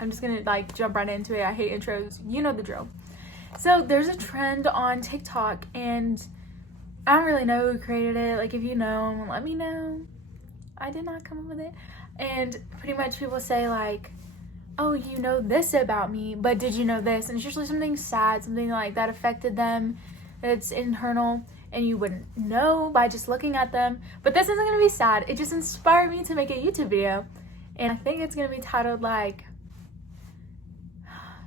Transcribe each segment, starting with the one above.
I'm just gonna like jump right into it. I hate intros. You know the drill. So there's a trend on TikTok, and I don't really know who created it. Like, if you know, let me know. I did not come up with it. And pretty much people say like, oh, you know this about me, but did you know this? And it's usually something sad, something like that affected them, that's internal, and you wouldn't know by just looking at them. But this isn't gonna be sad. It just inspired me to make a YouTube video. And I think it's gonna be titled like,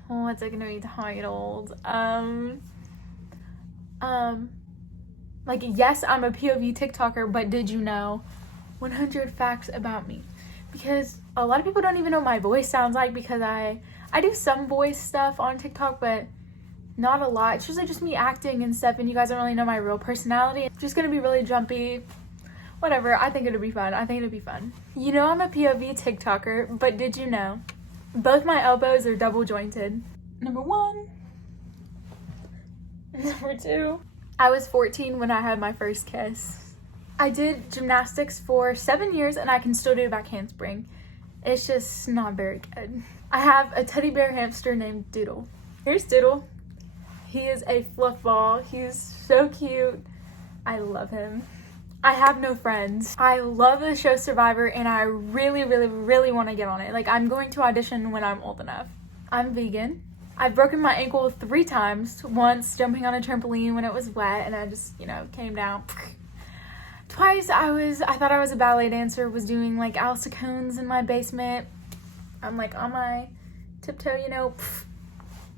what's it gonna be titled? Like, yes, I'm a POV TikToker, but did you know 100 facts about me? Because a lot of people don't even know what my voice sounds like, because I do some voice stuff on TikTok, but not a lot. It's usually just me acting and stuff, and you guys don't really know my real personality. It's just gonna be really jumpy. Whatever, I think it'll be fun. You know I'm a POV TikToker, but did you know both my elbows are double jointed? Number 1. Number 2. I was 14 when I had my first kiss. I did gymnastics for 7 years, and I can still do a back handspring. It's just not very good. I have a teddy bear hamster named Doodle. Here's Doodle. He is a fluff ball. He's so cute. I love him. I have no friends. I love the show Survivor, and I really, really, really want to get on it. Like, I'm going to audition when I'm old enough. I'm vegan. I've broken my ankle 3 times. Once jumping on a trampoline when it was wet, and I just, came down. Twice I thought I was a ballet dancer, was doing like Alice Cones in my basement. I'm like on my tiptoe,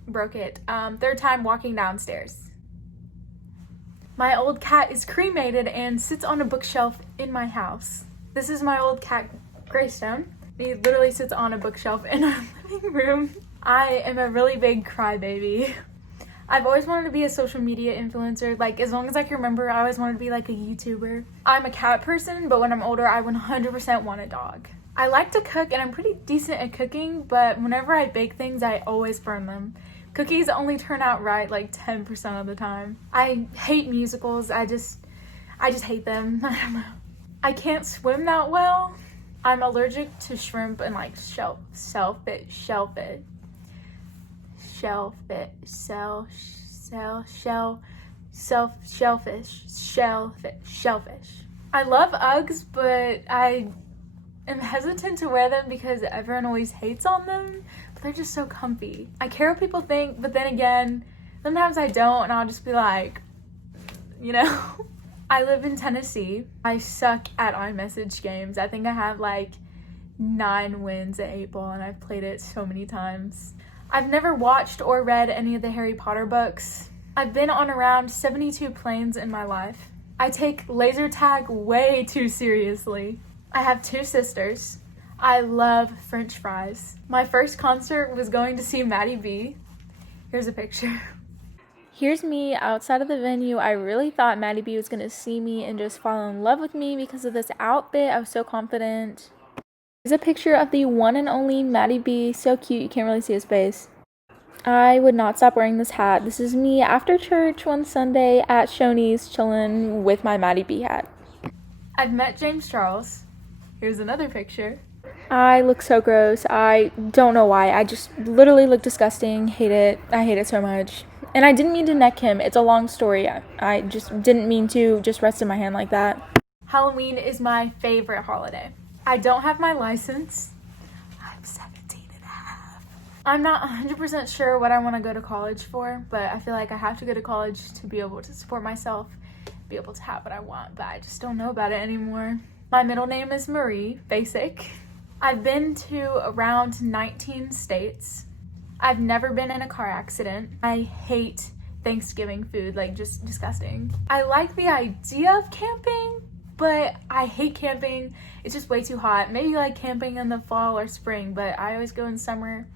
broke it. 3rd time walking downstairs. My old cat is cremated and sits on a bookshelf in my house. This is my old cat, Greystone. He literally sits on a bookshelf in our living room. I am a really big crybaby. I've always wanted to be a social media influencer. Like, as long as I can remember, I always wanted to be like a YouTuber. I'm a cat person, but when I'm older, I 100% want a dog. I like to cook, and I'm pretty decent at cooking, but whenever I bake things, I always burn them. Cookies only turn out right like 10% of the time. I hate musicals. I just hate them. I don't know. I can't swim that well. I'm allergic to shrimp and like shellfish. I love Uggs, but I am hesitant to wear them because everyone always hates on them, but they're just so comfy. I care what people think, but then again, sometimes I don't, and I'll just be like, I live in Tennessee. I suck at iMessage games. I think I have like 9 wins at 8-ball, and I've played it so many times. I've never watched or read any of the Harry Potter books. I've been on around 72 planes in my life. I take laser tag way too seriously. I have 2 sisters. I love French fries. My first concert was going to see Maddie B. Here's a picture. Here's me outside of the venue. I really thought Maddie B was gonna see me and just fall in love with me because of this outfit. I was so confident. Here's a picture of the one and only Maddie B. So cute, you can't really see his face. I would not stop wearing this hat. This is me after church one Sunday at Shoney's chilling with my Maddie B hat. I've met James Charles. Here's another picture. I look so gross. I don't know why. I just literally look disgusting. Hate it. I hate it so much. And I didn't mean to neck him. It's a long story. I just didn't mean to just rest in my hand like that. Halloween is my favorite holiday. I don't have my license. I'm 17 and a half. I'm not 100% sure what I want to go to college for, but I feel like I have to go to college to be able to support myself, be able to have what I want, but I just don't know about it anymore. My middle name is Marie, basic. I've been to around 19 states. I've never been in a car accident. I hate Thanksgiving food, like just disgusting. I like the idea of camping, but I hate camping. It's just way too hot. Maybe like camping in the fall or spring, but I always go in summer.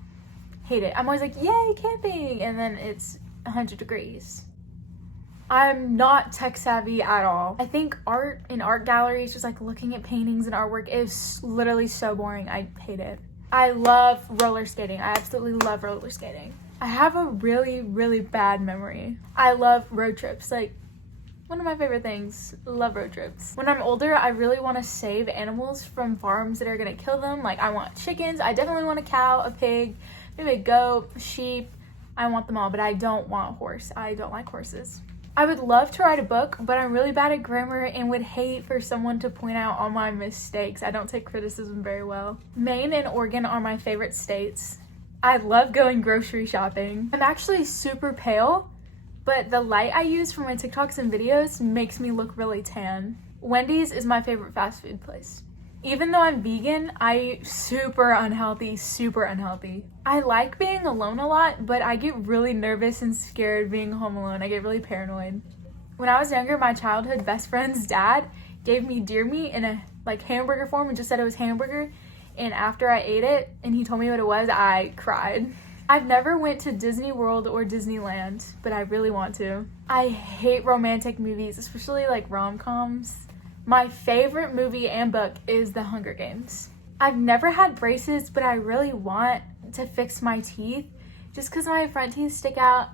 Hate it. I'm always like, yay, camping, and then it's 100 degrees. I'm not tech savvy at all. I think art in art galleries, just like looking at paintings and artwork, is literally so boring. I hate it. I love roller skating. I absolutely love roller skating. I have a really, really bad memory. I love road trips. Like, One of my favorite things. Love road trips. When I'm older, I really want to save animals from farms that are gonna kill them. Like, I want chickens. I definitely want a cow, a pig, maybe a goat, sheep. I want them all, but I don't want a horse. I don't like horses. I would love to write a book, but I'm really bad at grammar and would hate for someone to point out all my mistakes. I don't take criticism very well. Maine and Oregon are my favorite states. I love going grocery shopping. I'm actually super pale, but the light I use for my TikToks and videos makes me look really tan. Wendy's is my favorite fast food place. Even though I'm vegan, I super unhealthy. I like being alone a lot, but I get really nervous and scared being home alone. I get really paranoid. When I was younger, my childhood best friend's dad gave me deer meat in a hamburger form and just said it was hamburger. And after I ate it and he told me what it was, I cried. I've never went to Disney World or Disneyland, but I really want to. I hate romantic movies, especially rom-coms. My favorite movie and book is The Hunger Games. I've never had braces, but I really want to fix my teeth just because my front teeth stick out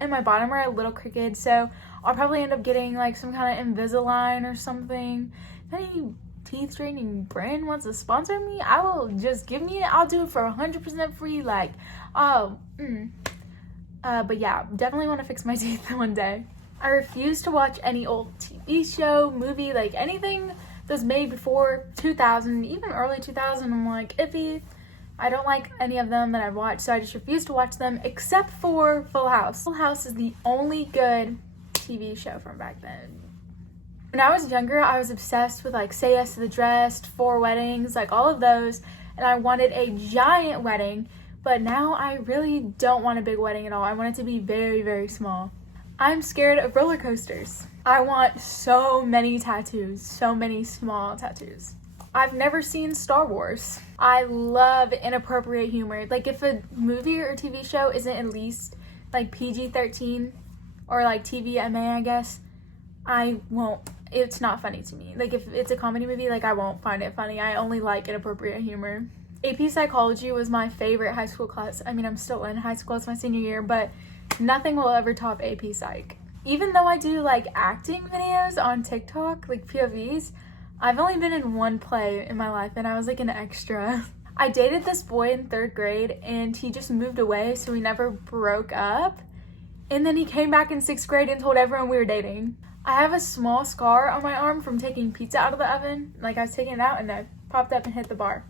and my bottom are a little crooked, so I'll probably end up getting some kind of Invisalign or something. If any teeth straightening brand wants to sponsor me, I will just I'll do it for 100% free. But yeah, definitely want to fix my teeth one day. I refuse to watch any old TV show, movie, anything that's made before 2000, even early 2000. I'm iffy. I don't like any of them that I've watched, so I just refuse to watch them except for Full House. Full House is the only good TV show from back then. When I was younger, I was obsessed with Say Yes to the Dress, 4 Weddings, all of those, and I wanted a giant wedding, but now I really don't want a big wedding at all. I want it to be very, very small. I'm scared of roller coasters. I want so many tattoos, so many small tattoos. I've never seen Star Wars. I love inappropriate humor. If a movie or TV show isn't at least PG-13 or TVMA, I guess, I won't. It's not funny to me. If it's a comedy movie, I won't find it funny. I only like inappropriate humor. AP Psychology was my favorite high school class. I mean, I'm still in high school. It's my senior year, but nothing will ever top AP Psych. Even though I do acting videos on TikTok, POVs, I've only been in one play in my life, and I was an extra. I dated this boy in 3rd grade, and he just moved away, so we never broke up. And then he came back in 6th grade and told everyone we were dating. I have a small scar on my arm from taking pizza out of the oven. I was taking it out and I popped up and hit the bar.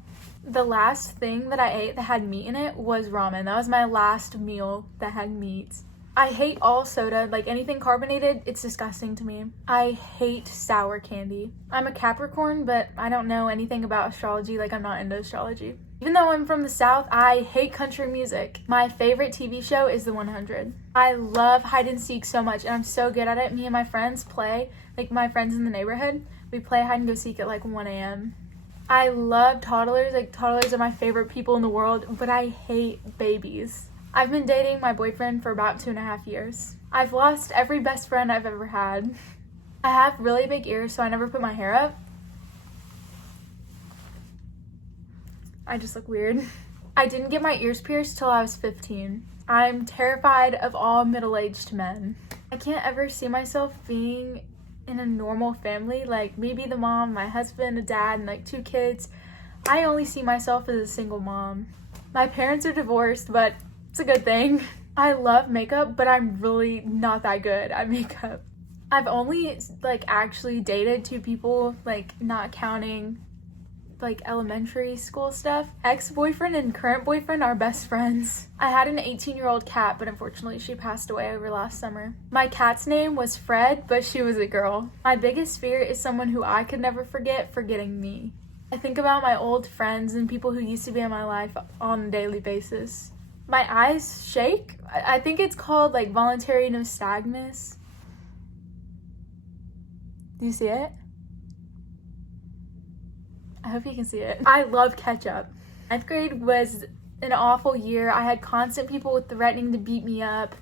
The last thing that I ate that had meat in it was ramen. That was my last meal that had meat. I hate all soda, anything carbonated, it's disgusting to me. I hate sour candy. I'm a Capricorn, but I don't know anything about astrology, I'm not into astrology. Even though I'm from the South, I hate country music. My favorite TV show is The 100. I love hide and seek so much, and I'm so good at it. Me and my friends play, my friends in the neighborhood, we play hide and go seek at 1 a.m. I love toddlers. Toddlers are my favorite people in the world, but I hate babies. I've been dating my boyfriend for about 2.5 years. I've lost every best friend I've ever had. I have really big ears, so I never put my hair up. I just look weird. I didn't get my ears pierced till I was 15. I'm terrified of all middle-aged men. I can't ever see myself being in a normal family, me be the mom, my husband, a dad, and 2 kids. I only see myself as a single mom. My parents are divorced, but it's a good thing. I love makeup, but I'm really not that good at makeup. I've only actually dated 2 people, not counting elementary school stuff. Ex-boyfriend and current boyfriend are best friends. I had an 18-year-old cat, but unfortunately she passed away over last summer. My cat's name was Fred, but she was a girl. My biggest fear is someone who I could never forget forgetting me. I think about my old friends and people who used to be in my life on a daily basis. My eyes shake. I think it's called voluntary nystagmus. Do you see it? I hope you can see it. I love ketchup. 9th grade was an awful year. I had constant people threatening to beat me up,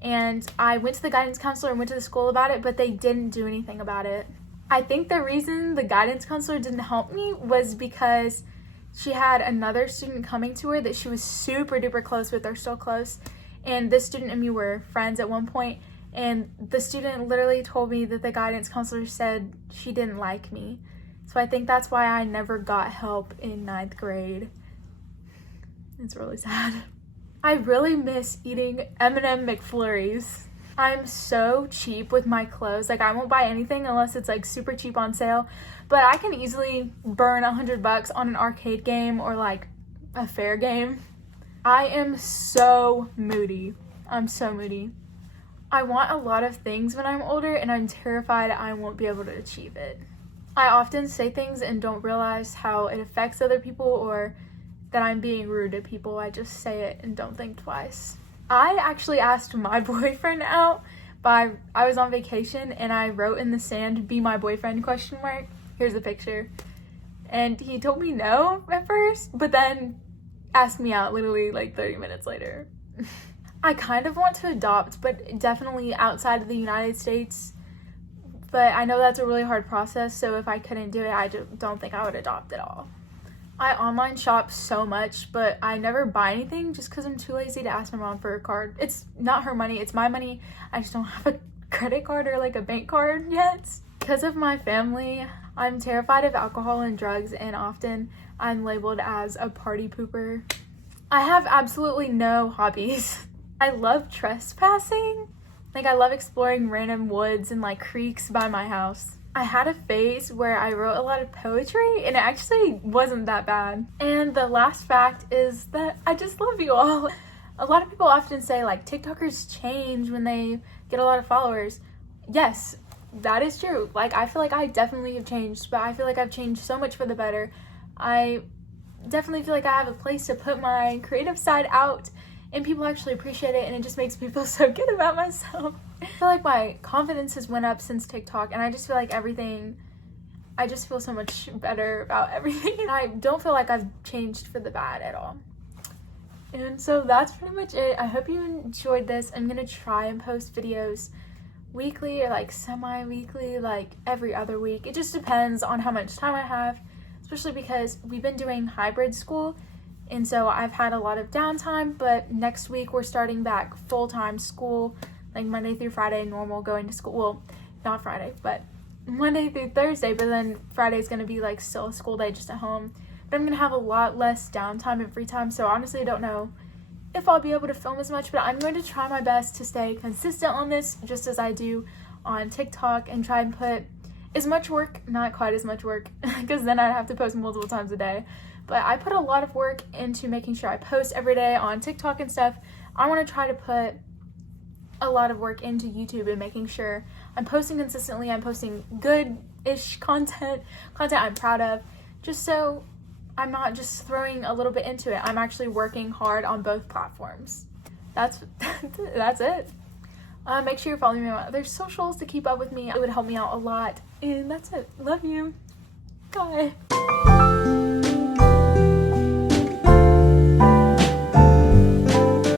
and I went to the guidance counselor and went to the school about it, but they didn't do anything about it. I think the reason the guidance counselor didn't help me was because she had another student coming to her that she was super duper close with, or still close, and this student and me were friends at one point, and the student literally told me that the guidance counselor said she didn't like me. So I think that's why I never got help in 9th grade. It's really sad. I really miss eating M&M McFlurries. I'm so cheap with my clothes. Like, I won't buy anything unless it's like super cheap on sale, but I can easily burn $100 on an arcade game or like a fair game. I am so moody. I'm so moody. I want a lot of things when I'm older, and I'm terrified I won't be able to achieve it. I often say things and don't realize how it affects other people or that I'm being rude to people. I just say it and don't think twice. I actually asked my boyfriend out, but I was on vacation and I wrote in the sand, "Be my boyfriend?" ? Here's the picture. And he told me no at first, but then asked me out literally like 30 minutes later. I kind of want to adopt, but definitely outside of the United States. But I know that's a really hard process, so if I couldn't do it, I don't think I would adopt at all. I online shop so much, but I never buy anything just because I'm too lazy to ask my mom for a card. It's not her money, it's my money. I just don't have a credit card or like a bank card yet. Because of my family, I'm terrified of alcohol and drugs, and often I'm labeled as a party pooper. I have absolutely no hobbies. I love trespassing. Like, I love exploring random woods and like creeks by my house. I had a phase where I wrote a lot of poetry, and it actually wasn't that bad. And the last fact is that I just love you all. A lot of people often say like TikTokers change when they get a lot of followers. Yes, that is true. Like, I feel like I definitely have changed, but I feel like I've changed so much for the better. I definitely feel like I have a place to put my creative side out, and people actually appreciate it, and it just makes me feel so good about myself. I feel like my confidence has went up since TikTok, and I just feel like I just feel so much better about everything, and I don't feel like I've changed for the bad at all. And so that's pretty much it. I hope you enjoyed this. I'm gonna try and post videos weekly or like semi-weekly, like every other week. It just depends on how much time I have, especially because we've been doing hybrid school, and so I've had a lot of downtime. But next week we're starting back full-time school, like Monday through Friday, normal going to school. Well, not Friday, but Monday through Thursday, but then Friday's gonna be like still a school day just at home. But I'm gonna have a lot less downtime and free time, so honestly I don't know if I'll be able to film as much, but I'm going to try my best to stay consistent on this, just as I do on TikTok, and try and put as much work, not quite as much work, because then I'd have to post multiple times a day, but I put a lot of work into making sure I post every day on TikTok and stuff. I want to try to put a lot of work into YouTube and making sure I'm posting consistently, I'm posting good-ish content I'm proud of, just so I'm not just throwing a little bit into it. I'm actually working hard on both platforms. That's it. Make sure you're following me on other socials to keep up with me. It would help me out a lot. And that's it. Love you. Bye.